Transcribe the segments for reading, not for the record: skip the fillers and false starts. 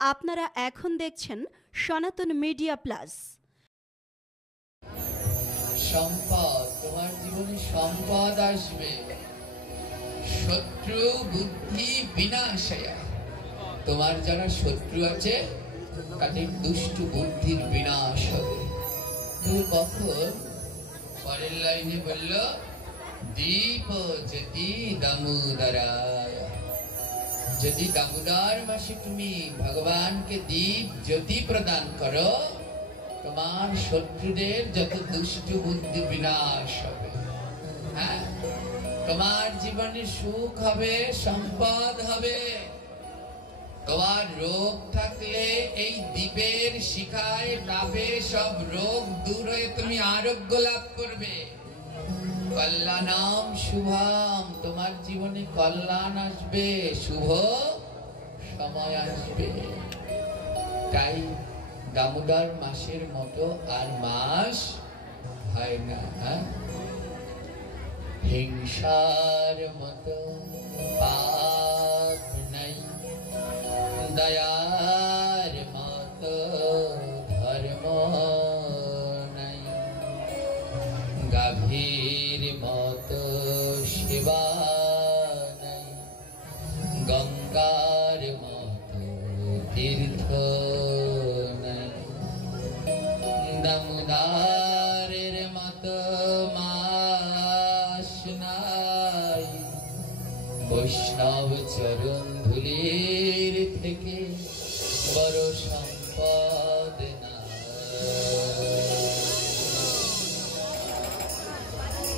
আপনারা এখন দেখছেন সনাতন মিডিয়া প্লাস। সম্পদ, তোমার জীবনে সম্পদ আসবে। শত্রু বুদ্ধি বিনাশায়া, তোমার যারা শত্রু আছে তাদের দুষ্টু বুদ্ধির বিনাশ হবে। তুমি কখন পরের লাইনে বলল দীপ জ্যোতি দামোদরায়, যদি দামোদর মাসে তুমি ভগবানকে দীপ জ্যোতি প্রদান করো, তোমার শত্রুদের যত দুষ্ট বুদ্ধি বিনাশ হবে। হ্যাঁ, তোমার জীবনে সুখ হবে, সম্পদ হবে। তোমার রোগ থাকলে এই দ্বীপের শিখায় তাপে সব রোগ দূর হয়ে তুমি আরোগ্য লাভ করবে। কল্যাণম শুভম, তোমার জীবনে কল্যাণ আসবে, শুভ সময় আসবে। তাই দামোদর মাসের মতো আর মাস হয় না। হিংসার মতো পাপ নাই, দয়ার মতো ধর্ম নাই, গাভীর মতো সেবা নাই, গঙ্গার মতো তীর্থ নাই, দামোদরের মতো মাস নাই, বৈষ্ণব চরণ ধুলির থেকে বড় সম্পদ না।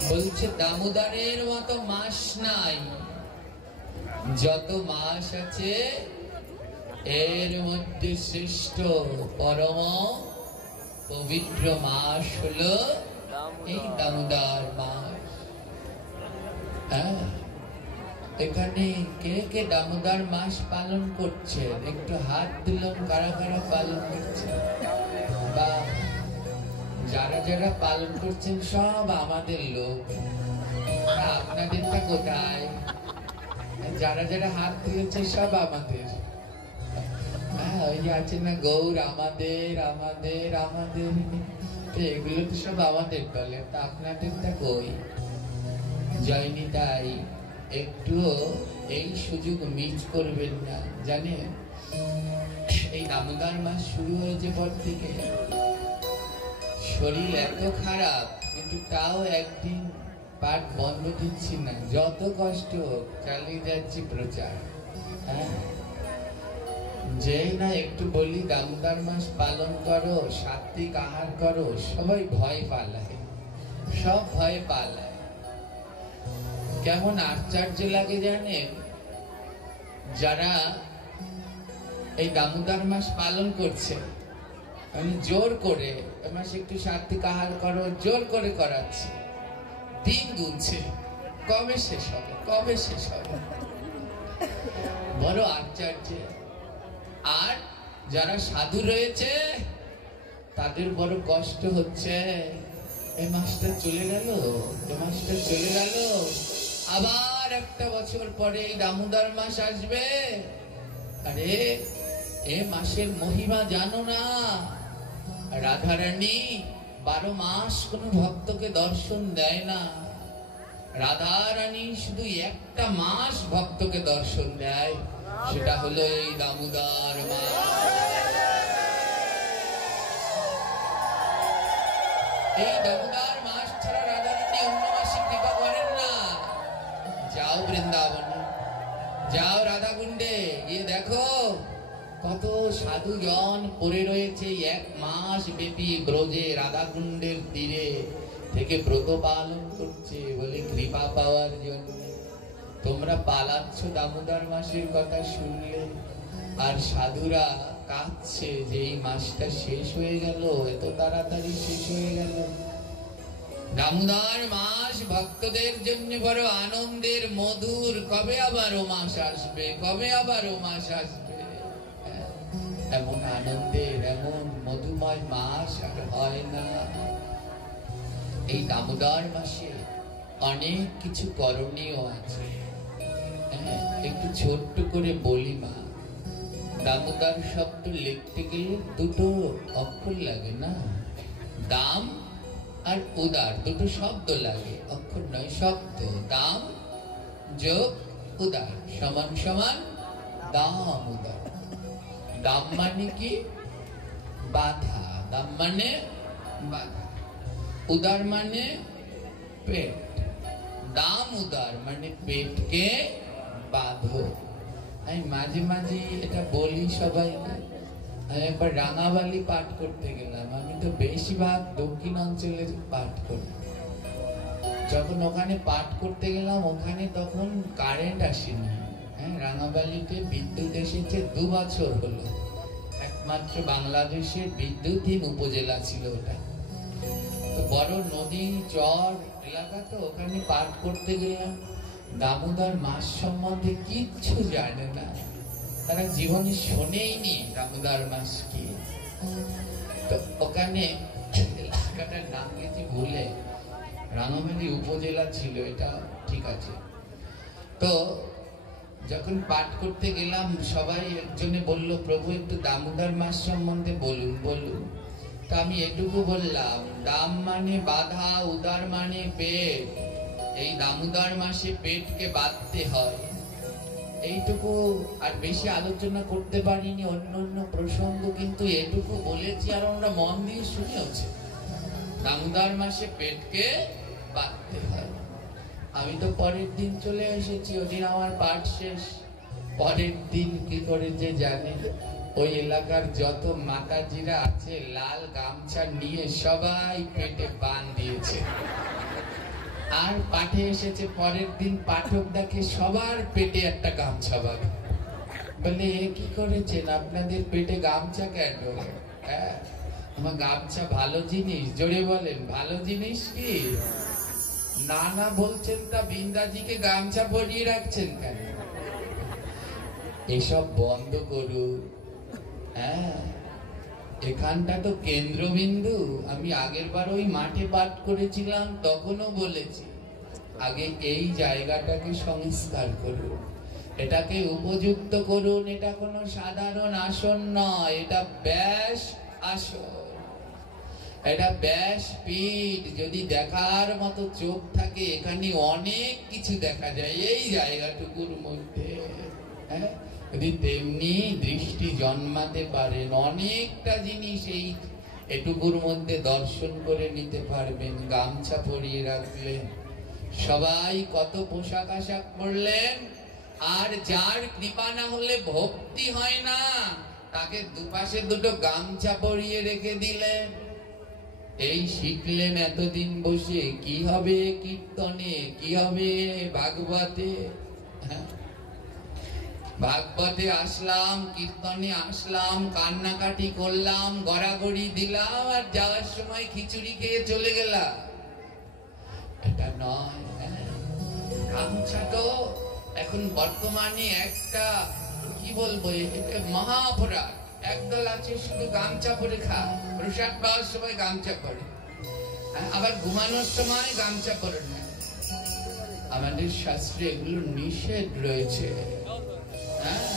বলছে দামোদরের মতো মাস নাই, যত মাস আছে এর মধ্যে শ্রেষ্ঠ পরম পবিত্র মাস হলো এই দামোদর মাস। এখানে কে কে দামোদর মাস পালন করছে একটু হাত দিলাম, কারা কারা পালন করছে? বা যারা যারা পালন করছেন সব আমাদের লোক, আপনাদেরটা কোথায়? যারা যারা হাত দিয়েছে সব আমাদের। ওই যে আছে না গৌর আমাদের আমাদের আমাদের, এগুলো তো সব আমাদের বলে, তা আপনাদেরটা কই? জয়নি, তাই একটু এই সুযোগ মিস করবেন না। জানেন, এই দামোদর মাস শুরু হয়েছে পর থেকে শরীর এত খারাপ, কিন্তু তাও একদিন পাঠ বন্ধ দিচ্ছি না, যত কষ্ট হোক চালিয়ে যাচ্ছি প্রচার। যেই না একটু বলি দামোদর মাস পালন করো, সাত্বিক আহার করো, সবাই ভয় পালায়, সব ভয় পালায়। কেমন আশ্চর্য লাগে জানেন, যারা এই দামোদর মাস পালন করছে, আমি জোর করে মাস একটু সাত্বিক আহার করো জোর করে করাচ্ছে, দিন গুনছে কবে শেষ হবে, কবে শেষ হবে। বড় আশ্চর্য। আর যারা সাধু রয়েছে তাদের বড় কষ্ট হচ্ছে, এই মাসটা চলে গেল, এই মাসটা চলে গেল, আবার একটা বছর পরে এই দামোদর মাস আসবে। আরে এ মাসের মহিমা জানো না? রাধারানী 12 মাস কোন ভক্তকে দর্শন দেয় না, রাধারানী শুধু একটা মাস ভক্তকে দর্শন দেয়, সেটা হলো এই দামোদর মাস। এই দামোদর মাস ছাড়া রাধারানী অন্য মাসে কৃপা করেন না। যাও বৃন্দাবনে, যাও রাধাকুণ্ডে গিয়ে দেখো কত সাধুজন পড়ে রয়েছে এক মাস ব্যাপী ব্রজে রাধাকুণ্ডের তীরে থেকে ব্রত পালন করছে বলে কৃপা পাওয়ার জন্য। তোমরা পালাচ্ছ দামোদর মাসের কথা শুনলে, আর সাধুরা কাঁদছে যে এই মাসটা শেষ হয়ে গেল, এত তাড়াতাড়ি শেষ হয়ে গেল। দামোদর মাস ভক্তদের জন্য বড় আনন্দের, মধুর। কবে আবার ও মাস আসবে, কবে আবার ও মাস আসবে। এমন আনন্দের, এমন মধুময় মাস আর হয় না। এই দামোদর মাসে অনেক কিছু করণীয় আছে, একটু ছোট্ট করে বলি। মা দামোদর শব্দ লিখতে গেলে দুটো অক্ষর লাগে না, দাম আর উদার, দুটো শব্দ লাগে, অক্ষর নয় শব্দ। দাম যোগ উদার সমান সমান দাম উদার। দাম মানে কি? বাধা। দাম মানে বাধা, উদার মানে পেট। দাম উদার মানে পেটকে বাঁধো। আমি মাঝে মাঝে এটা বলি সবাইকে। আমি একবার রাঙাবালি পাঠ করতে গেলাম, আমি তো বেশিরভাগ দক্ষিণ অঞ্চলে পাঠ করি। যখন ওখানে পাঠ করতে গেলাম, ওখানে তখন কারেন্ট আসেনি। হ্যাঁ, রাঙাবালিতে বিদ্যুৎ এসেছে 2 বছর হলো। একমাত্র বাংলাদেশের বিদ্যুৎহীন উপজেলা ছিল ওটা। তো বড় নদী চর এলাকা, তো ওখানে পাঠ করতে গেলাম। দামোদর মাস সম্বন্ধে কিচ্ছু জানে না, তারা জীবনে শোনেইনি দামোদর মাস কি। তো ওখানে এলাকাটার নাম গেছি ভুলে, রাঙামাটি উপজেলা ছিল এটা, ঠিক আছে। তো যখন পাঠ করতে গেলাম, সবাই একজনে বলল, প্রভু একটু দামোদর মাস সম্বন্ধে বলুন বলুন। তা আমি এটুকু বললাম, দাম মানে বাধা, উদার মানে পেট। এই দামোদর মাসে পেটকে বাঁধতে হয়, এইটুকু। আর বেশি আলোচনা করতে পারিনি, অন্য অন্য প্রসঙ্গ কিন্তু এটুকু বলেছি, আর আমরা মন দিয়ে শুনেওছি। দামোদর মাসে পেটকে বাঁধতে হয়। আমি তো পরের দিন চলে এসেছি, ওদিন আমার পাঠ শেষ। পরের দিন কি করেছে জানে? ওই এলাকার যত মাতাজিরা আছে, লাল গামছা নিয়ে সবাই পেটে বান দিয়েছে। আর পাঠে এসেছে পরের দিন, পাঠক দেখে সবার পেটে একটা গামছা বাঁধা। বলে, এ কি করেছেন, আপনাদের পেটে গামছা কেন? হ্যাঁ, আমার গামছা ভালো জিনিস, জোরে বলেন ভালো জিনিস কি? না না বলছেন, তা বৃন্দাজিকে গামছা পরিয়ে রাখছেন কেন? এসব বন্ধ করুন। হ্যাঁ, এখানটা তো কেন্দ্রবিন্দু। আমি আগের বার ওই মাঠে পাঠ করেছিলাম, তখনও বলেছি, আগে এই জায়গাটাকে সংস্কার করুন, এটাকে উপযুক্ত করুন। এটা কোনো সাধারণ আসন নয়, এটা ব্যাস আসন, এটা ব্যাসপীঠ। যদি দেখার মতো চোখ থাকে, এখানে অনেক কিছু দেখা যায় এই জায়গাটুকুর মধ্যে। হ্যাঁ, যদি তেমনি দৃষ্টি জন্মাতে পারেন, অনেকটা জিনিস এই এটুকুর মধ্যে দর্শন করে নিতে পারবেন। গামছা পরিয়ে রাখলেন, সবাই কত পোশাক আশাক পরলেন। আর যার কৃপা না হলে ভক্তি হয় না, তাকে দুপাশে দুটো গামছা পরিয়ে রেখে দিলেন। এই শিখলেন এতদিন বসে, কি হবে কীর্তনে, কি হবে ভাগবতে। ভাগবতে আসলাম, কীর্তনে আসলাম, কান্নাকাটি করলাম, গড়াগড়ি দিলাম, আর যাওয়ার সময় খিচুড়ি খেয়ে চলে গেলাম। এটা নয়। গামছা তো এখন বর্তমানে একটা, কি বলবো, এটা মহা অপরাধ। একদল আছে শুধু গামছা পরে খায়, প্রসাদ পাওয়ার সময় গামছা পরে, আবার ঘুমানোর সময় গামছা পরে না। আমাদের শাস্ত্রে এগুলো নিষেধ রয়েছে। হ্যাঁ,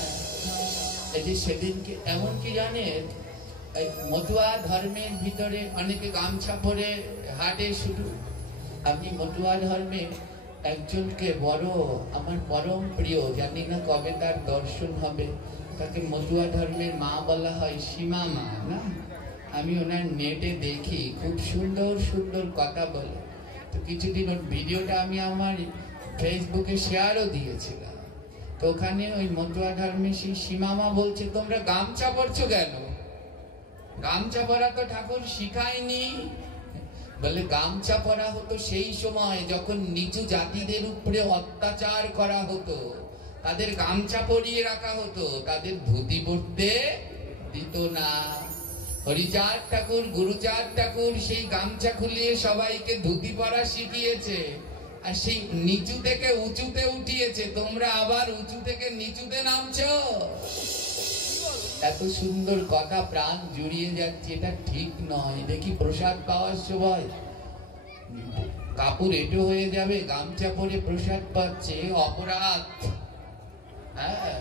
এটি সেদিনকে এমনকি জানেন, মতুয়া ধর্মের ভিতরে অনেকে গামছা পরে হাঁটে শুধু। আমি মতুয়া ধর্মে একজনকে বড় আমার পরম প্রিয়, জানি না কবে তার দর্শন হবে, তাকে মতুয়া ধর্মের মা বলা হয়, সীমা মা না। আমি ওনার নেটে দেখি, খুব সুন্দর সুন্দর কথা বলে। তো কিছুদিন ওর ভিডিওটা আমি আমার ফেসবুকে শেয়ারও দিয়েছিলাম। তো ওখানে ওই মতুয়া ধর্মের সেই সীমা মা বলছে, তোমরা গামছা পরছো কেন? গামছা পরা তো ঠাকুর শিখায়নি। বলে, গামছা পরা হতো সেই সময় যখন নিচু জাতিদের উপরে অত্যাচার করা হতো, তাদের গামছা পরিয়ে রাখা হতো, তাদের ধুতি পরতে দিত না। হরিচাঁদ ঠাকুর, গুরুচাঁদ ঠাকুর সেই গামছা খুলিয়ে সবাইকে ধুতি পরা শিখিয়েছে, আর সেই নিচু থেকে উঁচুতে উঠিয়েছে। তোমরা আবার উঁচু থেকে নিচুতে নামছো। এত সুন্দর কথা, প্রাণ জুড়িয়ে যাচ্ছে। এটা ঠিক নয়। দেখি প্রসাদ পাওয়ার সময় কাপড় এটো হয়ে যাবে, গামছা পরে প্রসাদ পাচ্ছে, অপরাধ। হ্যাঁ,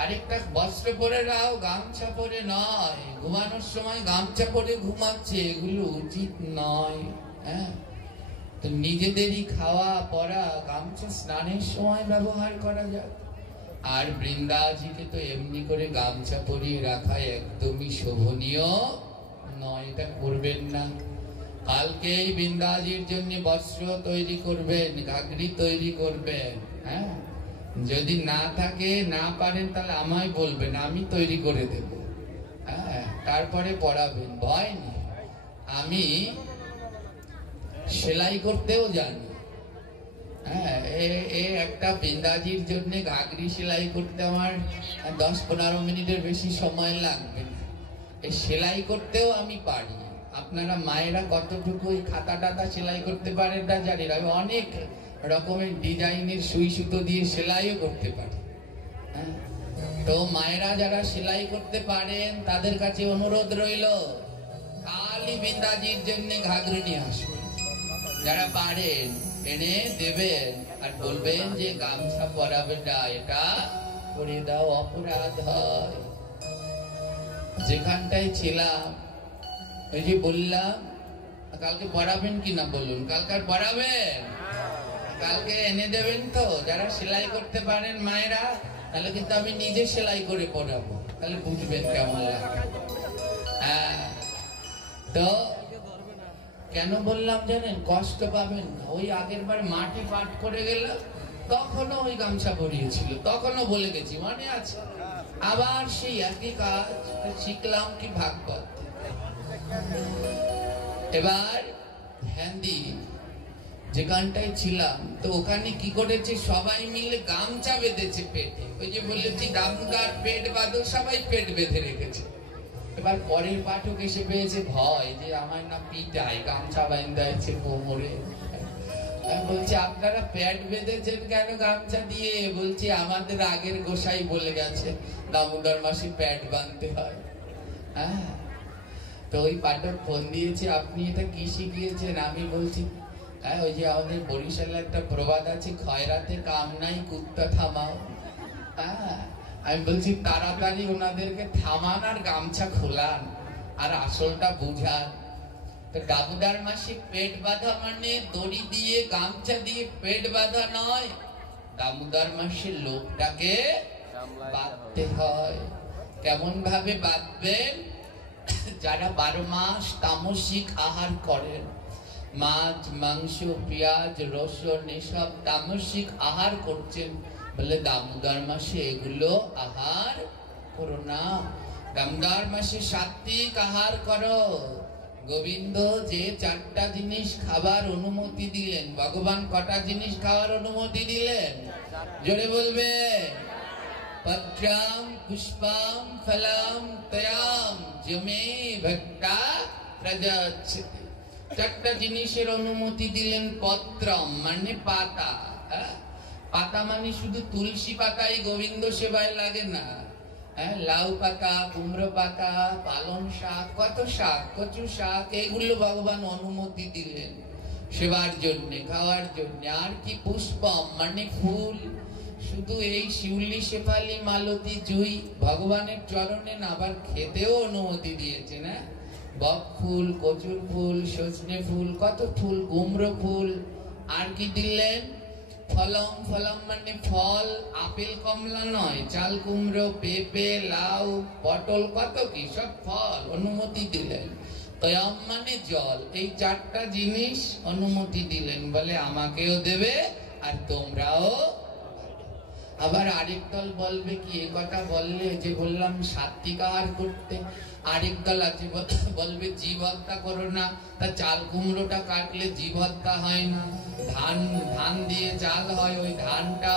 আরেকটা বস্ত্র পরে নাও, গামছা পরে নয়। ঘুমানোর সময় গামছা পরে ঘুমাচ্ছে, এগুলো উচিত নয়। হ্যাঁ, তো নিজেদেরই খাওয়া পরা গামছা স্নানের সময় ব্যবহার করা যায়। আর বৃন্দাজিকে তো এমনি করে গামছা পরিয়ে রাখা একদমই শোভনীয় নয়, এটা করবেন না। কালকে এই বৃন্দাজির জন্য বস্ত্র তৈরি করবেন, ঘাগরি তৈরি করবেন। হ্যাঁ, যদি না থাকে, না পারেন, তাহলে আমায় বলবেন, আমি তৈরি করে দেব। হ্যাঁ, তারপরে পরাবেন, ভয় নেই। আমি সেলাই করতেও জানি। হ্যাঁ, একটা বৃন্দাজির জন্য ঘাগরি সেলাই করতে আমার 10-15 মিনিটের বেশি সময় লাগবে না। এই সেলাই করতেও আমি পারি। আপনারা মায়েরা কতটুকু ওই খাতা টাতা সেলাই করতে পারেন না জানি না, আমি অনেক রকমের ডিজাইনের সুই সুতো দিয়ে সেলাইও করতে পারি। হ্যাঁ, তো মায়েরা যারা সেলাই করতে পারেন তাদের কাছে অনুরোধ রইল, কালী বৃন্দাজির জন্য ঘাগরি নিয়ে আসবেন। যারা পারেন এনে দেবেন, আর বলবেন যে গামছা পরাবে না, এটা করে দাও, অপরাধ হয়। যেখানটায় ছিলাম, ওই যে বললাম কালকে পড়াবেন কিনা বলুন, কালকে পড়াবেন, কালকে এনে দেবেন তো। যারা সেলাই করতে পারেন মায়েরা, তাহলে কিন্তু আমি নিজে সেলাই করে পড়াবো, তাহলে বুঝবেন কেমন লাগে। হ্যাঁ, তো কেন বললাম জানেন, কষ্ট পাবেন না। ওই আগের বার মাটি পাট করে গেল, তখনও ওই গামছা পরিয়েছিল, তখনও বলে গেছি, মনে আছে। আবার সেই একই কাজ শিখলাম কি ভাগবত। এবার হ্যান্দি যেখানটায় ছিলাম, তো ওখানে কি করেছে, সবাই মিলে গামছা বেঁধেছে পেটে। ওই যে বলেছি দামোদর পেট বাঁধো, সবাই পেট বেঁধে রেখেছে। এবার পরের পাঠক এসে পেয়েছে ভয় যে আমার না পিটায়, গামছা বাঁধাইছে কোমরে। বলছে আপনারা পেট বেঁধেছেন কেন গামছা দিয়ে? বলছি আমাদের আগের গোসাই বলে গেছে দামোদর মাসে পেট বাঁধতে হয়। হ্যাঁ, তো ওই পাঠক ফোন দিয়েছে, আপনি এটা কি শিখিয়েছেন? আমি বলছি হ্যাঁ, ওই যে আমাদের বরিশালে একটা প্রবাদ আছে, খয়রাতে কাম নাই কুত্তা থামাও। হ্যাঁ, আমি বলছি তাড়াতাড়ি ওনাদেরকে থামান আর গামছা খোলান আর আসলটা বুঝান। তো দামোদর মাসে পেট বাঁধা মানে দড়ি দিয়ে গামছা দিয়ে পেট বাঁধা নয়, দামোদর মাসে লোকটাকে বাঁধতে হয়। কেমন ভাবে বাঁধবেন? যারা 12 মাস তামসিক আহার করেন, মাছ মাংস পেঁয়াজ রসুন এসব তামসিক আহার করছেন, বলে দামোদর মাসে এগুলো আহার করো না। দামোদর মাসে সাত্বিক আহার করো। গোবিন্দ যে 4টা জিনিস খাবার অনুমতি দিলেন, ভগবান কটা জিনিস খাওয়ার অনুমতি দিলেন? জোরে বলবে। পত্রাম পুষ্পাম ফলাম তয়াম যমে ভক্তা প্রজাচ্যতে। 4টা জিনিসের অনুমতি দিলেন। পত্রম মানে পাতা। পাতা মানে শুধু তুলসী পাতাই গোবিন্দ সেবায় লাগে না। লাউ পাতা, কুমড়ো পাতা, পালং শাক, কত শাক, কচু শাক, এগুলো ভগবান অনুমতি দিলেন সেবার জন্য, খাওয়ার জন্য। আর কি? পুষ্পম মানে ফুল। শুধু এই শিউলি শেফালি মালতী জুই ভগবানের চরণে না, আবার খেতেও অনুমতি দিয়েছে না। বক ফুল, কচুর ফুল, সজনে ফুল, কত ফুল, কুমড়ো ফুল। আর কি দিলেন? ফলম। ফলম মানে ফল, আপেল কমলা নয়, চাল কুমড়ো, পেঁপে, লাউ, পটল, কত কি সব ফল অনুমতি দিলেন। তয়াম মানে জল। এই 4টা জিনিস অনুমতি দিলেন, বলে আমাকেও দেবে আর তোমরাও। আবার আরেক দল বলবে কি, এ কথা বললে যে বললাম সাত্বিক আহার করতে, আরেক দল আছে বলবে জীব হত্যা করো না। তা চাল কুমড়োটা কাটলে জীব হত্যা হয় না, ধান দিয়ে চাল হয়, ওই ধানটা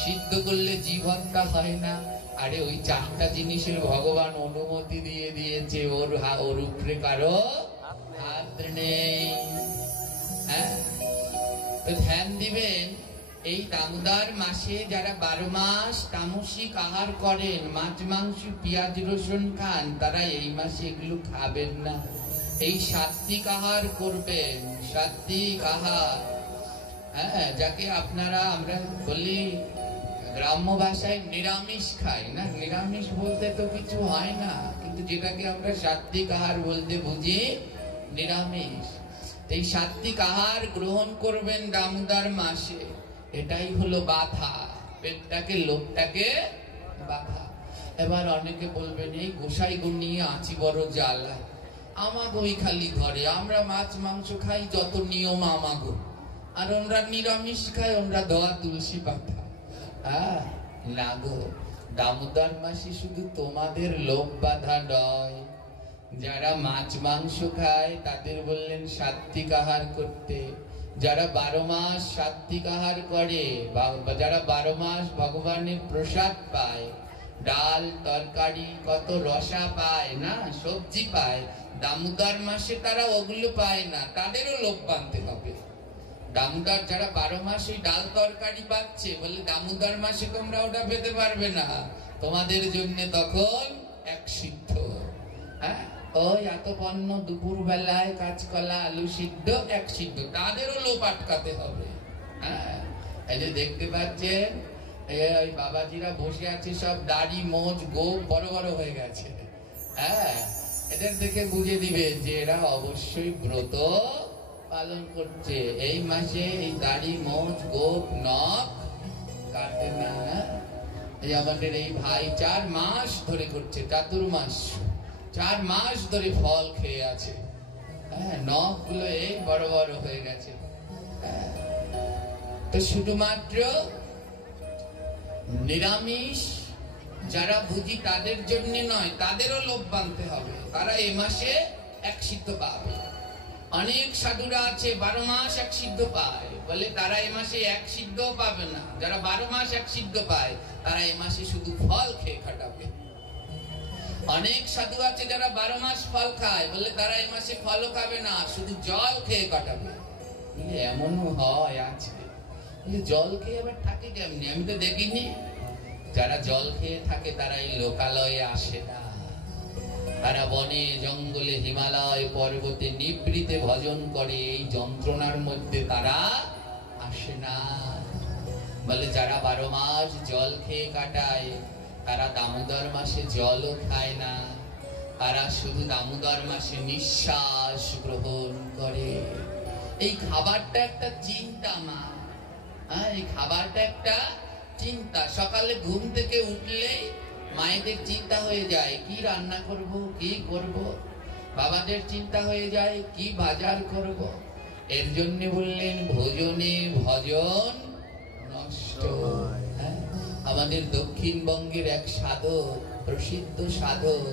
সিদ্ধ করলে জীব হত্যা হয় না। আরে ওই 4টা জিনিসের ভগবান অনুমতি দিয়ে দিয়েছে, ওর উপরে কারো হাত নেই। হ্যাঁ, তো ধ্যান দিবেন। এই দামোদর মাসে যারা 12 মাস তামসিক আহার করেন, মাছ মাংস পেঁয়াজ রসুন খান, তারা এই মাসে এগুলো খাবেন না। এই সাত্বিক আহার করবেন, সাত্বিক আহার। হ্যাঁ, যাকে আপনারা আমরা বলি গ্রাম্য ভাষায় নিরামিষ খায় না, নিরামিষ বলতে তো কিছু হয় না, কিন্তু যেটাকে আমরা সাত্বিক আহার বলতে বুঝি নিরামিষ। এই সাত্বিক আহার গ্রহণ করবেন দামোদর মাসে, এটাই হলো বাধা, পেটটাকে লোকটাকে বাধা। এবার অনেকে বলবেন এই গোসাই গো নিয়ে আছি বড় জ্বালা, আমাগো ওই খালি ঘরে আমরা মাছ মাংস খাই যত নিয়ম আমাগো, আর ওরা নিরামিষ খায়, ওরা ধোয়া তুলসী পাতা। না গো, দামোদর মাসে শুধু তোমাদের লোক বাধা নয়, যারা মাছ মাংস খায় তাদের বললেন সাত্বিক আহার করতে, যারা 12 মাস সাত্বিক আহার করে, যারা 12 মাস ভগবানের প্রসাদ পায়, ডাল তরকারি কত রসা পায় না, সবজি পায়, দামোদর মাসে তারা ওগুলো পায় না, তাদেরও লোক বাঁধতে হবে। দামোদর যারা 12 মাস ওই ডাল তরকারি পাচ্ছে, বলে দামোদর মাসে তোমরা ওটা পেতে পারবে না, তোমাদের জন্য তখন এক সিদ্ধ, ওই এত পণ্য দুপুর বেলায় কাঁচকলা আলু সিদ্ধ এক সিদ্ধ, তাদেরও লোভ আটকাতে হবে। এই যে দেখতে পাচ্ছেন এই বাবাজিরা বসে আছে, সব দাড়ি মোজ গোপ বড় বড় হয়ে গেছে। এদের দেখে বুঝে দিবে যে এরা অবশ্যই ব্রত পালন করছে, এই মাসে এই দাড়ি মোজ গোপ নখ কাটে না। এই আমাদের এই ভাই 4 মাস ধরে করছে, চাতুর্মাস, 4 মাস ধরে ফল খেয়ে আছে, নখ গুলো এই বড় বড় হয়ে গেছে। তো শুধুমাত্র নিরামিষ যারা বুঝি তাদের জন্য নয়, তাদেরও লোভ বাঁধতে হবে, তারা এ মাসে এক সিদ্ধ পাবে। অনেক সাধুরা আছে 12 মাস এক সিদ্ধ পায়, বলে তারা এ মাসে এক সিদ্ধ পাবে না, যারা 12 মাস এক সিদ্ধ পায় তারা এ মাসে শুধু ফল খেয়ে কাটাবে। অনেক সাধু আছে যারা 12 মাস ফল খায়, বলে তারা এই মাসে ফলও খাবে না, শুধু জল খেয়ে কাটাবে। এমনও হয় আছে, জল খেয়ে আবার থাকে কেমনি? আমি তো দেখিনি। যারা জল খেয়ে থাকে তারা এই লোকালয়ে আসে না, তারা বনে জঙ্গলে হিমালয় পর্বতে নিভৃতে ভজন করে, এই যন্ত্রণার মধ্যে তারা আসে না। বলে যারা 12 মাস জল খেয়ে কাটায় তারা দামোদর মাসে জলও খায় না, তারা শুধু দামোদর মাসে নিঃশ্বাস গ্রহণ করে। এই খাবারটা একটা চিন্তা মা, এই খাবারটা একটা চিন্তা। সকালে ঘুম থেকে উঠলেই মায়েদের চিন্তা হয়ে যায় কি রান্না করব, কি করব, বাবাদের চিন্তা হয়ে যায় কি বাজার করব। এর জন্য বললেন ভোজনে ভজন নষ্ট। আমাদের দক্ষিণবঙ্গের এক সাধক, প্রসিদ্ধ সাধক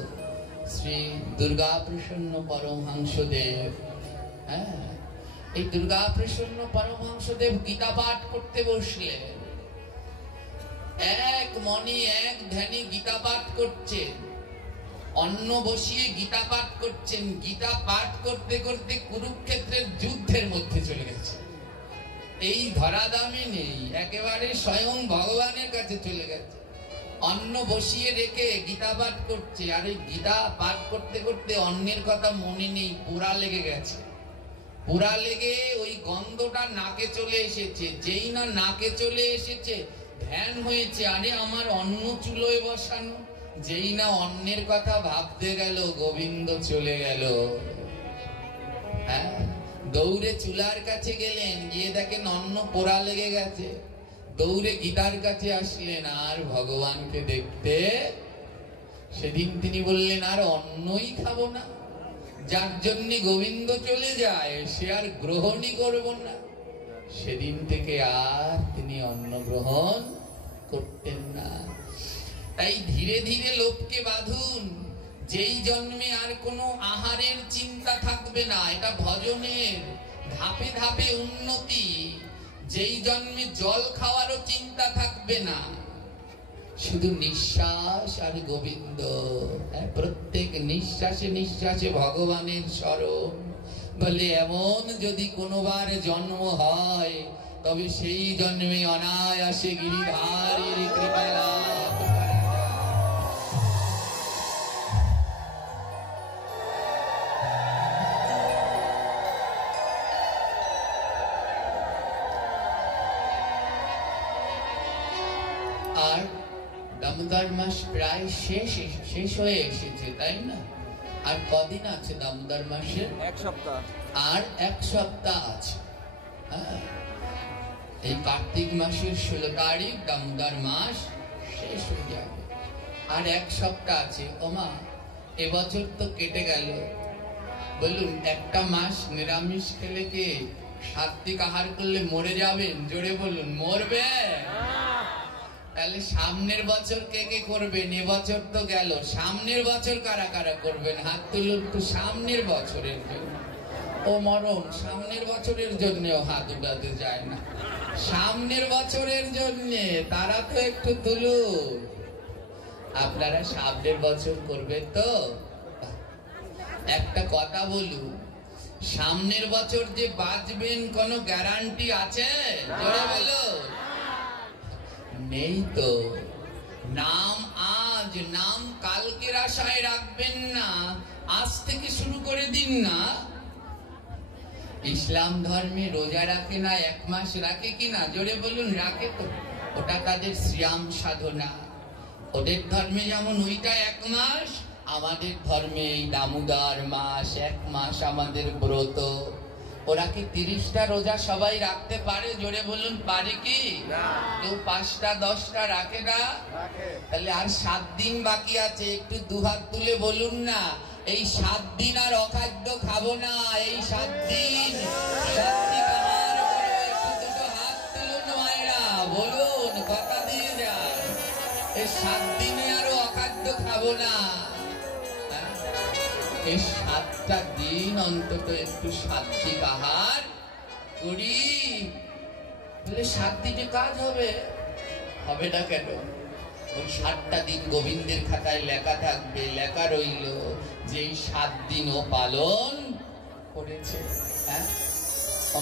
শ্রী দুর্গা প্রসন্ন পরমহংসদেব, এই দুর্গা প্রসন্ন পরমহংসদেব গীতা পাঠ করতে বসলেন। এক মনে এক ধ্যানে গীতা পাঠ করছেন, অন্ন বসিয়ে গীতা পাঠ করছেন। গীতা পাঠ করতে করতে কুরুক্ষেত্রের যুদ্ধের মধ্যে চলে গেছে, এই ধরাধামে নেই, একেবারে স্বয়ং ভগবানের কাছে চলে গেছে। অন্ন বসিয়ে রেখে গীতা পাঠ করছে, আর ওই গীতা পাঠ করতে করতে অন্নের কথা মনে নেই, পোড়া লেগে গেছে। পোড়া লেগে ওই গন্ধটা নাকে চলে এসেছে, যেই না নাকে চলে এসেছে ধ্যান হয়েছে আরে আমার অন্ন চুলোয় বসানো, যেই না অন্নের কথা ভাবতে গেল গোবিন্দ চলে গেল। দৌড়ে চুলার কাছে গেলেন, গিয়ে দেখেন অন্ন পোড়া লেগে গেছে। দৌড়ে গীতার কাছে আসলেন আর ভগবানকে দেখতে। সেদিন তিনি বললেন আর অন্নই খাবো না, যার জন্য গোবিন্দ চলে যায় সে আর গ্রহণই করব না। সেদিন থেকে আর তিনি অন্ন গ্রহণ করতেন না। তাই ধীরে ধীরে লোককে বাঁধুন, যেই জন্মে আর কোনো আহারের চিন্তা থাকবে না, এটা ভজনের ধাপে ধাপে উন্নতি। যেই জন্মে জল খাওয়ারও চিন্তা থাকবে না, শুধু নিঃশ্বাস আর গোবিন্দ, প্রত্যেক নিঃশ্বাসে নিঃশ্বাসে ভগবানের স্মরণ। বলে এমন যদি কোনোবার জন্ম হয় তবে সেই জন্মে অনায়াসে গিরিধারীর কৃপা লাভ। দামোদর মাস প্রায় শেষ হয়ে এসেছে, তাই না? আর কদিন আছে দামোদর মাসে? এক সপ্তাহ। আর এক সপ্তাহ আছে। এই কার্তিক মাসের 16 তারিখ দামোদর মাস শেষ হয়ে যাবে, আর এক সপ্তাহ আছে। ওমা, এবছর তো কেটে গেল। বলুন, একটা মাস নিরামিষ খেলে কে সাত্বিক আহার করলে মরে যাবেন? জোরে বলুন, মরবে? তাহলে সামনের বছর কে কে করবেন? এবছর তো গেল, সামনের বছর কারা কারা করবেন? হাত তুলুন তো। সামনের বছরের জন্য ও মরণ, সামনের বছরের জন্যও হাত উঠাতে যায় না। সামনের বছরের জন্য তারা তো একটু তুলুন। আপনারা সামনের বছর করবেন তো? একটা কথা বলুন, সামনের বছর যে বাঁচবেন কোনো গ্যারান্টি আছে? জোরে বলো। নেই তো। নাম আজ, নাম কালকের আশায় রাখবেন না, আজ থেকে শুরু করে দিন না। ইসলাম ধর্মে রোজা রাখে না, 1 মাস রাখে কিনা? জোরে বলুন, রাখে তো। ওটা তাদের শ্রিয়াম সাধনা। ওদের ধর্মে যেমন ওইটা 1 মাস, আমাদের ধর্মে এই দামোদর মাস 1 মাস আমাদের ব্রত। ওরা কি 30টা রোজা সবাই রাখতে পারে? জোরে বলুন, পারে কি? কেউ 5টা 10টা রাখে না। তাহলে আর 7 দিন বাকি আছে, একটু দুহাত তুলে বলুন না, এই 7 দিন আর অখাদ্য খাবো না। এই 7 দিন সাত্বিক আহার করবো। একটু দুটো হাত তুলুন মায়েরা, বলুন, কথা দিয়ে যান, এই 7 দিনে আরো অখাদ্য খাবো না। এই 7টা দিন অন্তত একটু সাত্বিক আহার করি। বলে 7 দিনে কাজ হবে? হবে না কেন? ওই 7টা দিন গোবিন্দের খাতায় লেখা থাকবে, লেখা রইল যে এই 7 দিন ও পালন করেছে। হ্যাঁ,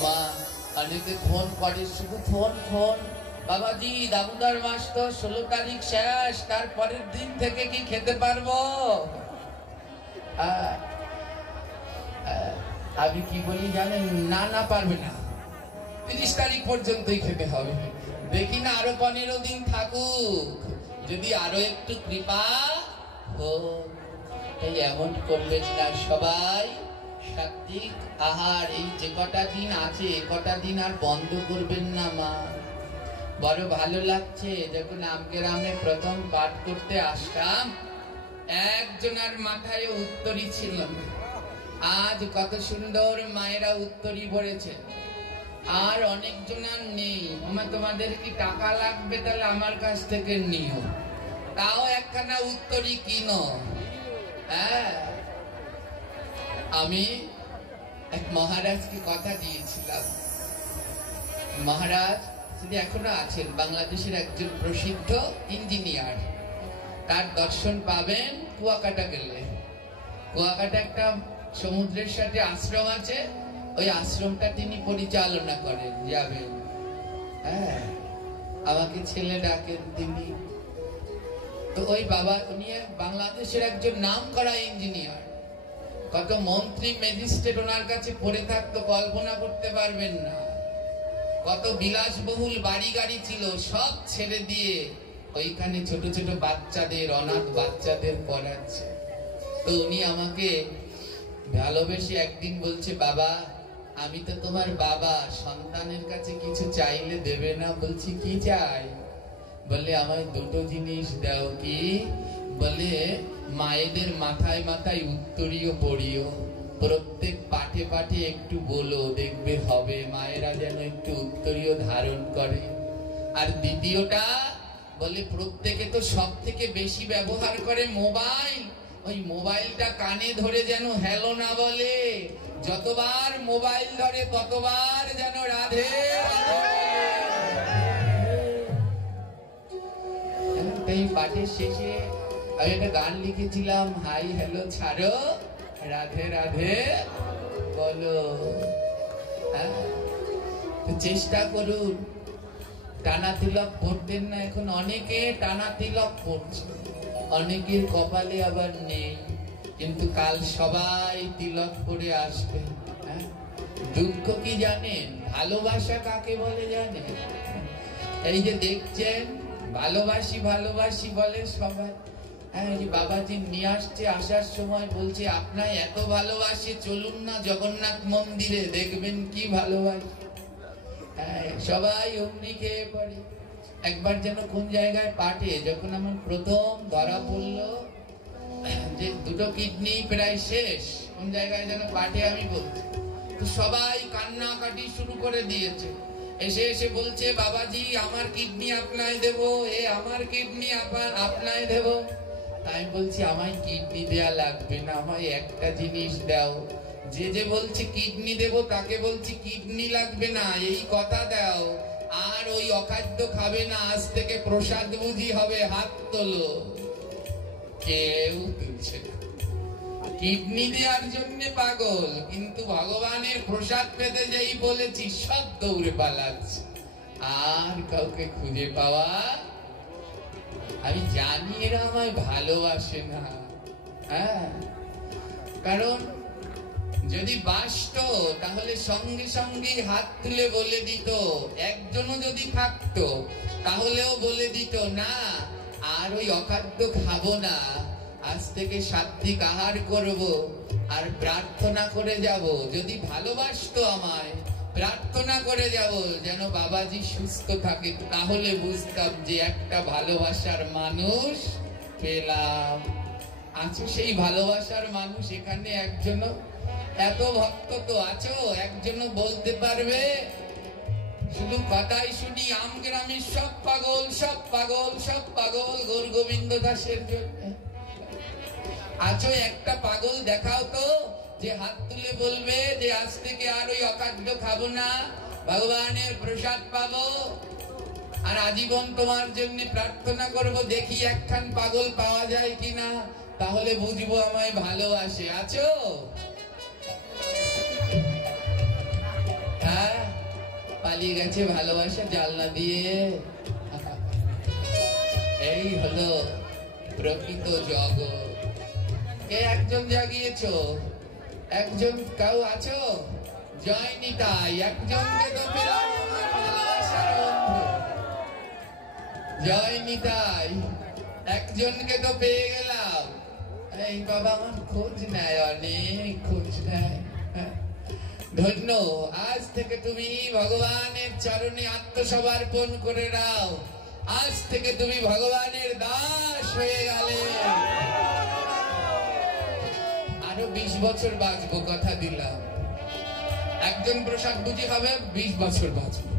মা অনেকে ফোন করে, শুধু ফোন। বাবাজি, দামোদর মাস তো 16 তারিখ শেষ, তারপরের দিন থেকে কি খেতে পারবো? আমি কি বলি জানেন? না, পারবে না, 30 তারিখ পর্যন্তই খেতে হবে। দেখি না আরো 15 দিন থাকুক, যদি আরো একটু কৃপা হোক। তাই এমন করবেন না সবাই। সাত্বিক আহার এই যে কটা দিন আছে, কটা দিন আর বন্ধ করবেন না। মা, বড় ভালো লাগছে যখন আমগ্রামে প্রথম পাঠ করতে আসলাম, একজনের মাথায় উত্তরী ছিল না। আজ কত সুন্দর মায়েরা উত্তরী ভরেছে, আর অনেকজনের নেই। তোমাদের কি টাকা লাগবে? তাহলে আমার কাছ থেকে নিও, তাও একখানা উত্তরী কিনো। হ্যাঁ, আমি এক মহারাজকে কথা দিয়েছিলাম। মহারাজ যদি এখনো আছেন, বাংলাদেশের একজন প্রসিদ্ধ ইঞ্জিনিয়ার। তার দর্শন পাবেন কুয়াকাটা গেলে। কুয়াকাটা একটা সমুদ্রের সাথে আশ্রম আছে, ওই আশ্রমটা তিনি পরিচালনা করেন, যাবেন। হ্যাঁ, আমাকে ছেলে ডাকেন তিনি। তো ওই বাবা, উনি বাংলাদেশের একজন নামকরা ইঞ্জিনিয়ার। কত মন্ত্রী ম্যাজিস্ট্রেট ওনার কাছে পড়ে থাকতো, কল্পনা করতে পারবেন না। কত বিলাসবহুল বাড়ি গাড়ি ছিল, সব ছেড়ে দিয়ে ওইখানে ছোট ছোট বাচ্চাদের, অনাথ বাচ্চাদের পড়াচ্ছে। তো উনি আমাকে ভালোবেসে একদিন বলছে, বাবা, আমি তো তোমার বাবা, সন্তানের কাছে কিছু চাইলে দেবে না? বলছি, কি চাই? বলে, আমায় 2টো জিনিস দাও। কি? বলে, মায়েদের মাথায় মাথায় উত্তরীয় পড়িও, প্রত্যেক পাঠে পাঠে একটু বলো, দেখবে হবে। মায়েরা যেন একটু উত্তরীয় ধারণ করে। আর দ্বিতীয়টা বলে, প্রত্যেকে তো সব থেকে বেশি ব্যবহার করে মোবাইল, ওই মোবাইলটা কানে ধরে যেন হ্যালো না বলে। যতবার মোবাইল ধরে ততবার যেন রাধে। এই পাঠের শেষে আমি একটা গান লিখেছিলাম, হাই হ্যালো ছাড়ো, রাধে রাধে বলো। চেষ্টা করুন। টানা তিলক পড়তেন না, এখন অনেকে টানা তিলক পড়ছে, অনেকের কপালে আবার নেই, কিন্তু কাল সবাই তিলক পড়ে আসবে। দুঃখ কি জানেন? ভালোবাসা কাকে বলে জানেন? এই যে দেখছেন ভালোবাসি ভালোবাসি বলে সবাই। বাবাজি নিয়ে আসছে, আসার সময় বলছে আপনার এত ভালোবাসি, চলুন না জগন্নাথ মন্দিরে, দেখবেন কি ভালোবাসি। সবাই অমনি খেয়ে পড়ে। একবার যেন কোন জায়গায় পাটে যখন আমার প্রথম ধরা পড়লো যে দুটো কিডনি প্রায় শেষ, কোন জায়গায় যেন পাটে আমি বলছি, তো সবাই কান্নাকাটি শুরু করে দিয়েছে। এসে এসে বলছে বাবাজি আমার কিডনি আপনায় দেব, আমার কিডনি আপনায় দেব। আমি বলছি আমায় কিডনি দেয়া লাগবে না, আমায় একটা জিনিস দাও। যে বলছে কিডনি দেব তাকে বলছি কিডনি লাগবে না, এই কথা দাও। আর ওই অখাদ্য খাবে না, আজ থেকে প্রসাদ বুঝি হবে, হাত তোলো। কেউ তুলছে না। কিডনি দেওয়ার জন্য পাগল, কিন্তু ভগবানের প্রসাদ পেতে যেই বলেছি সব দৌড়ে পালাচ্ছে। আর কাউকে খুঁজে পাওয়া, আমি জানি এরা আমায় ভালোবাসে না। কারণ যদি বাসতো তাহলে সঙ্গে সঙ্গে হাত তুলে বলে দিত, একজনও যদি থাকতো তাহলেও বলে দিত না আর ওই অখাদ্য খাবো না, আজ থেকে সাত্বিক আহার করব আর প্রার্থনা করে যাব। যদি ভালোবাসতো আমায়, প্রার্থনা করে যাব যেন বাবাজি সুস্থ থাকে, তাহলে বুঝতাম যে একটা ভালোবাসার মানুষ পেলাম। আছো সেই ভালোবাসার মানুষ এখানে একজনও? এত ভক্ত তো আছো, একজনও বলতে পারবে? শুধু কথাই শুনি আম গ্রামের সব পাগল, সব পাগল, সব পাগল গৌর গোবিন্দ দাসের জন্য। আছো একটা পাগল দেখাও তো, যে হাত তুলে বলবে যে আজ থেকে আর ওই অখাদ্য খাবো না, ভগবানের প্রসাদ পাবো আর আজীবন তোমার জন্য প্রার্থনা করব। দেখি একখান পাগল পাওয়া যায় কিনা, তাহলে বুঝবো আমায় ভালোবাসে। আছো? হ্যাঁ, পালিয়ে গেছে ভালোবাসা জানলা দিয়ে। এই হলো প্রকৃত জগৎ। কে একজন জাগিয়েছো? একজন কেউ আছো? জয় নিতাই। একজনকে তো পেলাম আমার ভালোবাসার বন্ধু। জয় নিতাই, একজনকে তো পেয়ে গেলাম। এই বাবা আমার খোঁজ নেয়, অনেক খোঁজ নেয়। ধন্য, আজ থেকে তুমি ভগবানের চরণে আত্মসমর্পণ করে নাও। আজ থেকে তুমি ভগবানের দাস হয়ে গেলে। আরো 20 বছর বাঁচবো, কথা দিলাম। একজন প্রসাদ বুঝি হবে, 20 বছর বাঁচবো।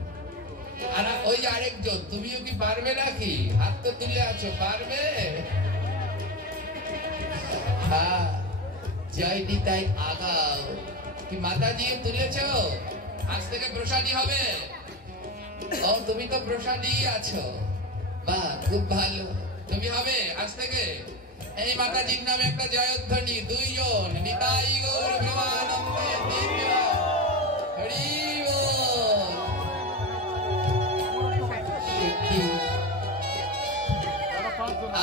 আর ওই আরেকজন, তুমিও কি পারবে নাকি? হাত তো তুলে আছো, পারবে? হ্যাঁ, জয় নিতাই আগাও। কি মাতাজি তুলেছ? আজ থেকে প্রসাদী হবে। ও তুমি তো প্রসাদী আছো, বাহ, খুব ভালো। তুমি হবে আজ থেকে। এই মাতাজির নামে একটা জয়ধ্বনি, 2 জন, নিতাই গৌর প্রেমানন্দে, 3 জন, হরি বল।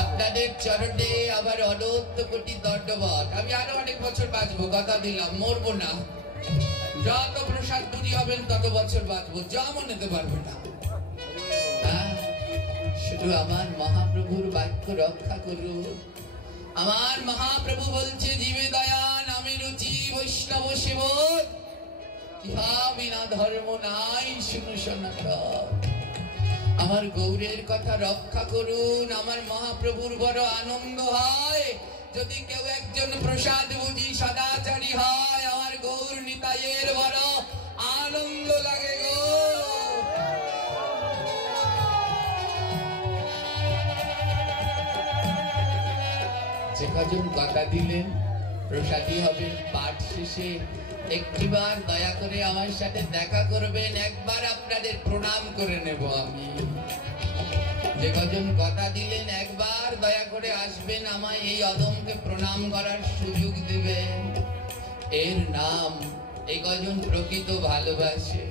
আপনাদের চরণে আবার অনন্ত কোটি দণ্ডবত। আমি আরো অনেক বছর বাঁচবো, কথা দিলাম, মরবো না। যত প্রসাদ বুঝি হবেন তত বছর বাঁচবো, যা মনেতে পারবে না। শুধু আমার মহাপ্রভুর বাক্য রক্ষা করুন। আমার মহাপ্রভু বলছে, জীবে দয়া নামে রুচি, বৈষ্ণব সেবক, ইহা বিনা ধর্ম নাই, শুনু সনাতন। আমার গৌরের কথা রক্ষা করুন। আমার মহাপ্রভুর বড় আনন্দ হয় যদি কেউ একজন প্রসাদ বুঝি সদাচারী হয়। আমার গৌর নিতাইয়ের বড় আনন্দ লাগে গো। যে কজন কথা দিলেন প্রসাদী হবেন, পাঠ শেষে একটিবার দয়া করে আমার সাথে দেখা করবেন, একবার আপনাদের প্রণাম করে নেব আমি। যে কজন কথা দিলেন একবার দয়া করে আসবেন, আমায় এই অদমকে প্রণাম করার সুযোগ দিবেন। এর নাম এই কজন প্রকৃত ভালোবাসে।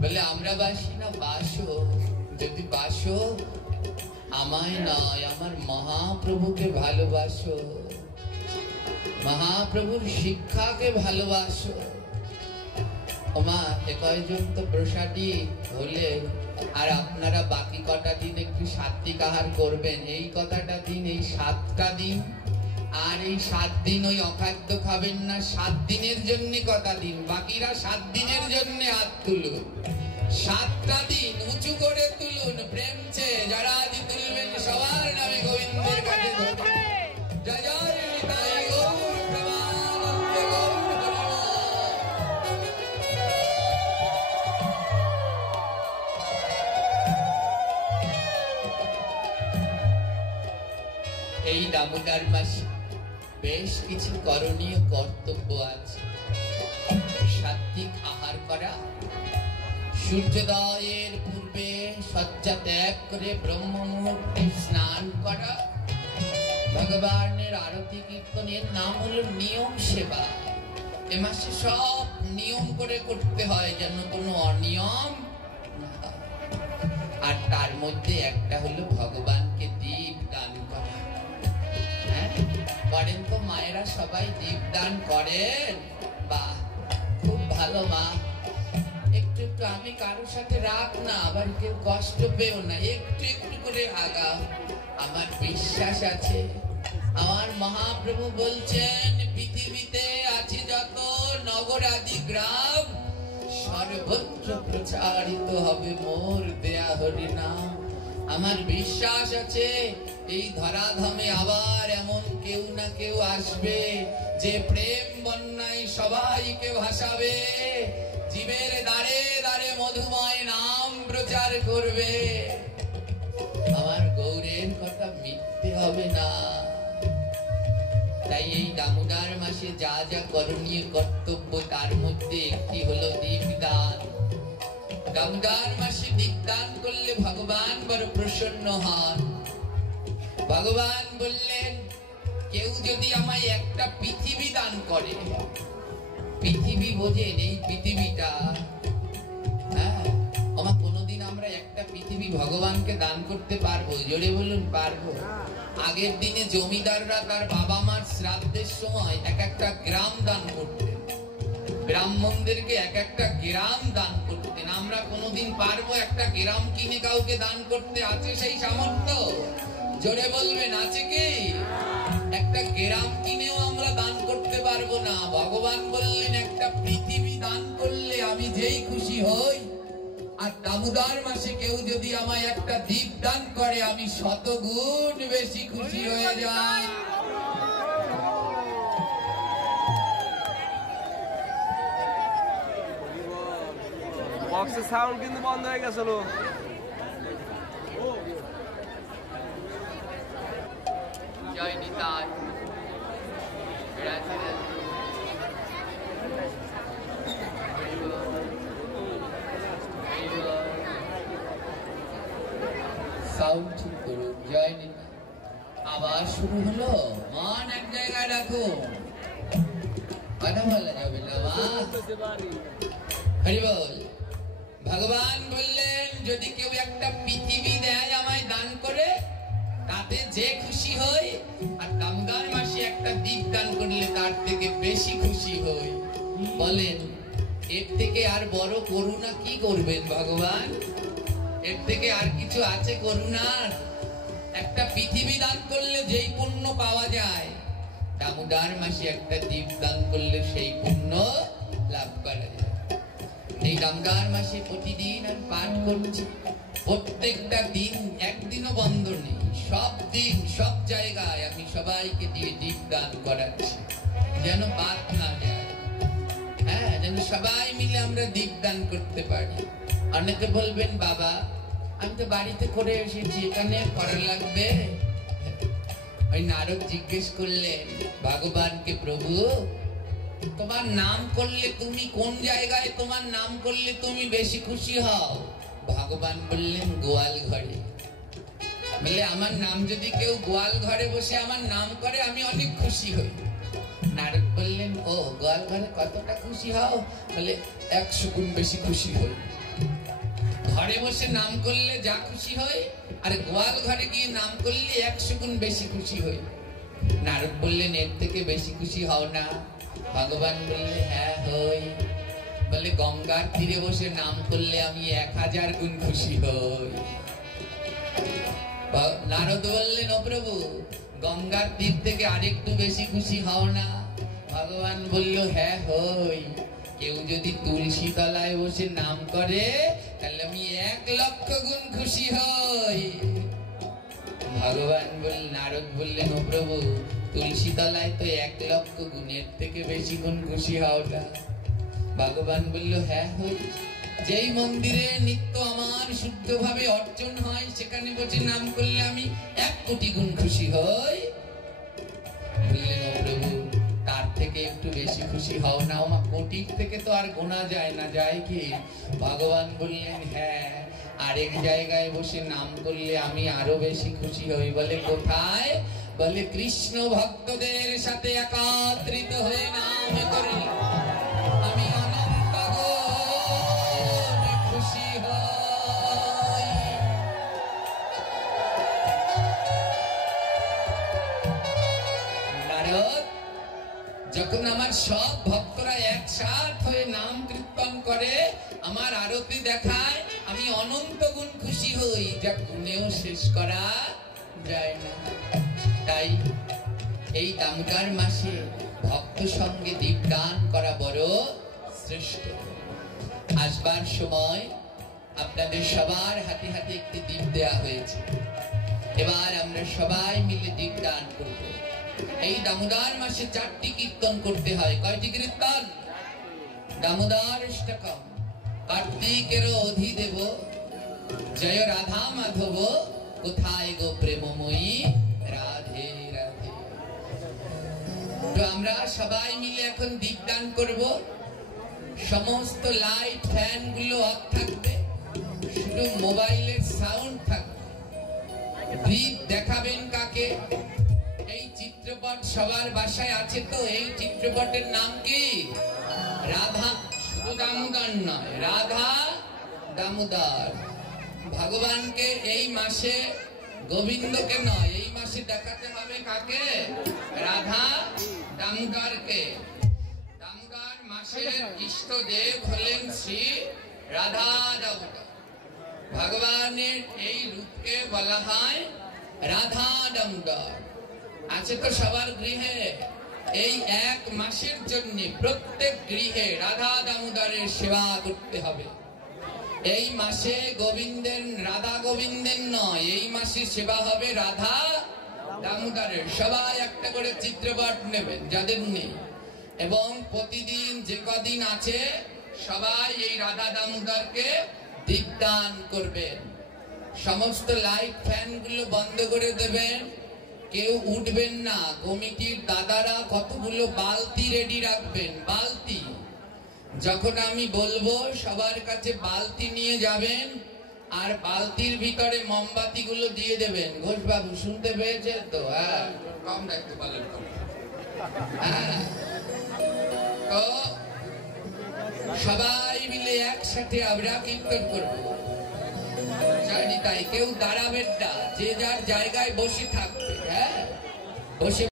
বলে আমরা বাসি না, বাসো। যদি বাসো, আমায় নয়, আমার মহাপ্রভুকে ভালোবাসো, মহাপ্রভুর শিক্ষাকে ভালোবাসো। ওমা, এ কয়জন তো প্রসাদী হলে আর আপনারা বাকি কটা দিন একটু সাত্বিক আহার করবেন, এই কথাটা দিন, এই 7টা দিন। আর এই 7 দিন ওই অখাদ্য খাবেন না, 7 দিনের জন্য কথা দিন, বাকিরা 7 দিনের জন্য হাত তুলুন। 7টা দিন উঁচু করে তুলুন, প্রেম চেয়ে যারা আদি তুলবেন সবার নামে গোবিন্দের কাছে জয় জয় নিতাই গৌর প্রেমানন্দে গৌর হরিবোল। এই দামোদর মাসে বেশ কিছু করণীয় কর্তব্য আছে। সাত্বিক আহার করা, সূর্যোদয়ের পূর্বে শয্যা ত্যাগ করে ব্রহ্ম মুহূর্তে স্নান করা, ভগবানের আরতি কীর্তনের নাম হলো নিয়ম সেবা। এ মাসে সব নিয়ম করে করতে হয়, যেন কোনো অনিয়ম না হয়। আর তার মধ্যে একটা হলো ভগবানকে দীপ দান করা। হ্যাঁ, করেন তো মায়েরা, সবাই দীপ দান করেন? বাহ, খুব ভালো মা। একটু একটু, আমি কারোর সাথে রাগ না, আবার কেউ কষ্ট পেও না, একটু একটু করে আগাও। আমার বিশ্বাস আছে, আমার মহাপ্রভু বলছেন পৃথিবীতে আছে যত নগর আদি গ্রাম, সর্বত্র প্রচারিত হবে মোর দেয়া হরি নাম। আমার বিশ্বাস আছে এই ধরাধামে আবার এমন কেউ না কেউ আসবে যে প্রেম বন্যায় সবাইকে ভাসাবে, জীবের দ্বারে দ্বারে মধুময় নাম প্রচার করবে। আমার গৌরের কথা মিথ্যে হবে না। তাই এই দামোদর মাসে যা যা করণীয় কর্তব্য, তার মধ্যে একটি হলো দীপদান। দামোদর মাসে দীপদান করলে ভগবান বড় প্রসন্ন হন। ভগবান বললেন, কেউ যদি আমায় একটা পৃথিবী দান করে, পৃথিবী বোঝেন এই পৃথিবীটা, হ্যাঁ, আমার কোনোদিন আমরা একটা পৃথিবী ভগবানকে দান করতে পারবো? জোরে বলুন, পারবো? আগের দিনে জমিদাররা তার বাবা মার শ্রাদ্ধের সময় এক একটা গ্রাম দান করতেন, ব্রাহ্মণদেরকে এক একটা গ্রাম দান করতেন। আমরা কোনোদিন পারবো একটা গ্রাম কিনে কাউকে দান করতে? আছে সেই সামর্থ্য? জোরে বলবেন, আছে কি? একটা গ্রাম কিনেও আমরা দান করতে পারবো না। ভগবান বললেন, একটা পৃথিবী দান করলে আমি যেই খুশি হই। আর দামোদর মাসে কেউ যদি আমায় একটা দীপ দান করে, আমি 100 গুণ বেশি খুশি হয়ে যাই। বক্সের সাউন্ড কিন্তু বন্ধ হয়ে গেছিল। জয় নিতাই। সাউন্ড ঠিক করুন। জয় নিতাই। আবার শুরু হলো, মন এক জায়গায় রাখো, কথা বলা যাবে না। হরি বল। ভগবান বললেন, যদি কেউ একটা পৃথিবী দেয় আমায় দান করে, তাতে যে খুশি হই। আর দামোদর মাসে একটা দীপ দান করলে তার থেকে বেশি খুশি হই। বলেন, এর থেকে আর বড় করুণা কি করবেন ভগবান? এর থেকে আর কিছু আছে করুণার? একটা পৃথিবী দান করলে যেই পুণ্য পাওয়া যায়, দামোদর মাসে একটা দীপ দান করলে সেই পুণ্য লাভ করা যায়। এই দামোদর মাসে প্রতিদিন আমি পাঠ করছি, প্রত্যেকটা দিন, একদিনও বন্ধ নেই। সব দিন সব জায়গায় আমি সবাইকে দিয়ে দীপ দান করাচ্ছি, যেন বাদ না যায়। হ্যাঁ, যেন সবাই মিলে আমরা দীপ দান করতে পারি। অনেকে বলবেন, বাবা আমি তো বাড়িতে করে এসেছি, এখানে করা লাগবে? ওই নারদ জিজ্ঞেস করলেন ভগবানকে, প্রভু তোমার নাম করলে তুমি কোন জায়গায়, তোমার নাম করলে তুমি বেশি খুশি হও? ভগবান বললেন, গোয়াল ঘরে। বলে, আমার নাম যদি কেউ গোয়াল ঘরে বসে আমার নাম করে, আমি অনেক খুশি হই। নারদ বললেন, ও গোয়াল ঘরে কতটা খুশি হও? বলে, 100 গুণ বেশি খুশি হই। ঘরে বসে নাম করলে যা খুশি হয়, আর গোয়াল ঘরে গিয়ে নাম করলে 100 গুণ বেশি খুশি হই। নারদ বললেন, এর থেকে বেশি খুশি হও না? ভগবান বললেন, হ্যাঁ হই। বলে গঙ্গার তীরে বসে নাম করলে আমি 1000 গুণ খুশি হই। নারদ বললেন, ও প্রভু, গঙ্গার তীর থেকে আরেকটু বেশি খুশি হও না। ভগবান বলল, হ্যাঁ হই। কেউ যদি তুলসী তলায় বসে নাম করে তাহলে আমি 1,00,000 গুণ খুশি হই। ভগবান নারদ বললেন, ও প্রভু, তুলসী তলায় তো 1,00,000 গুণের থেকে বেশি গুণ খুশি হও না। ভগবান বলল, হ্যাঁ হই। যেই মন্দিরে নিত্য আমার শুদ্ধভাবে অর্জন হয় সেখানে বসে নাম করলে আমি 1 কোটি গুণ খুশি হই। বললেন, ও প্রভু, তার থেকে একটু বেশি খুশি হও না। আমার কোটির থেকে তো আর গোনা যায় না, যায় কি? ভগবান বললেন, হ্যাঁ, আরেক জায়গায় বসে নাম করলে আমি আরো বেশি খুশি হই। বলে, কোথায়? বলে, কৃষ্ণ ভক্তদের সাথে একত্রিত হয়ে নাম করলে আমি অনন্ত গুণ খুশি হই। নারদ, যখন আমার সব ভক্তরা একসাথ হয়ে নাম কীর্তন করে, আমার আরতি দেখায়, আমি অনন্ত গুণ খুশি হই, যা গুণেও শেষ করা যায় না। তাই এই দামোদর মাসে ভক্ত সঙ্গে দীপদান করা বড় শ্রেষ্ঠ। আসবার সময় আপনাদের সবার হাতে হাতে একটি দীপ দেয়া হয়েছে। এবার আমরা সবাই মিলে দীপদান করব। এই দামোদর মাসে 4টি কীর্তন করতে হয়। কয়টি কীর্তন? দামোদর অষ্টকম, কার্তিকের অধিদেব, জয় রাধা মাধব, কোথায় গো প্রেমময়ী, রাধে রাধে। তো আমরা সবাই মিলে এখন দীপদান করব। সমস্ত লাইট ফ্যান গুলো অফ থাকবে, শুধু মোবাইলের সাউন্ড থাকবে। দীপ দেখাবেন কাকে? এই চিত্রপট সবার বাসায় আছে তো? এই চিত্রপটের নাম কি? রাধা। শুধু দামোদর নয়, রাধা দামোদর। ভগবানকে এই মাসে, গোবিন্দকে নয়, এই মাসে দেখাতে হবে কাকে? রাধা দামোদরকে। দামোদর মাসের ইষ্টদেব হলেন শ্রী রাধা দামোদর। ভগবানের এই রূপকে বলা হয় রাধা দামোদর। আছে তো সবার গৃহে। এই 1 মাসের জন্য প্রত্যেক গৃহে রাধা দামোদরের সেবা করতে হবে। এই মাসে গোবিন্দের, রাধা গোবিন্দের নয়, এই মাসে সেবা হবে রাধা দামোদরের। সবাই একটা করে চিত্রপট নেবেন যাদের নেই, এবং প্রতিদিন যে কদিন আছে সবাই এই রাধা দামোদরকে দীপদান করবেন। সমস্ত লাইট ফ্যান গুলো বন্ধ করে দেবেন, কেউ উঠবেন না। কমিটির দাদারা কতগুলো বালতি রেডি রাখবেন। বালতি, যখন আমি বলবো সবার কাছে বালতি নিয়ে যাবেন, আর বালতির ভিতরে মোমবাতি গুলো দিয়ে দেবেন। ঘোষ বাবু শুনতে পেয়েছে তো? হ্যাঁ, কম দায়িত্ব পালন করো। হ্যাঁ, তো সবাই মিলে একসাথে আমরা কীর্তন করবো। তাই কেউ দাঁড়াবেন না, যে যার জায়গায় বসে থাকবে। হ্যাঁ, বসে